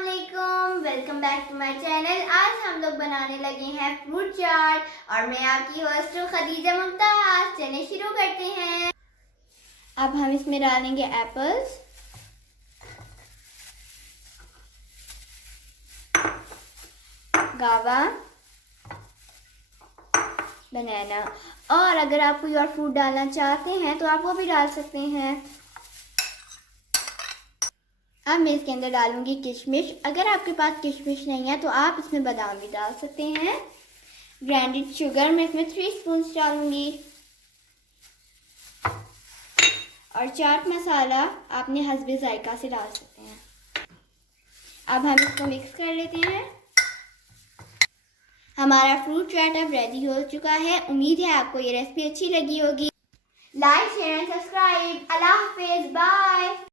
अस्सलाम welcome back to my channel. आज हम लोग बनाने लगे हैं फ्रूट चाट और मैं आपकी होस्ट हूँ खदीजा मुमताज। चलिए शुरू करते हैं। अब हम इसमें डालेंगे एप्पल्स, गावा, बनाना, और अगर आप कोई और फ्रूट डालना चाहते हैं तो आप वो भी डाल सकते हैं। अब मैं इसके अंदर डालूंगी किशमिश। अगर आपके पास किशमिश नहीं है तो आप इसमें बादाम भी डाल सकते हैं। ग्राइंडेड शुगर मैं इसमें 3 स्पून डालूंगी और चाट मसाला आपने हस्बे जायका से डाल सकते हैं। अब हम इसको मिक्स कर लेते हैं। हमारा फ्रूट चाट अब रेडी हो चुका है। उम्मीद है आपको ये रेसिपी अच्छी लगी होगी। Like share and subscribe. अल्लाह हाफिज़, बाय।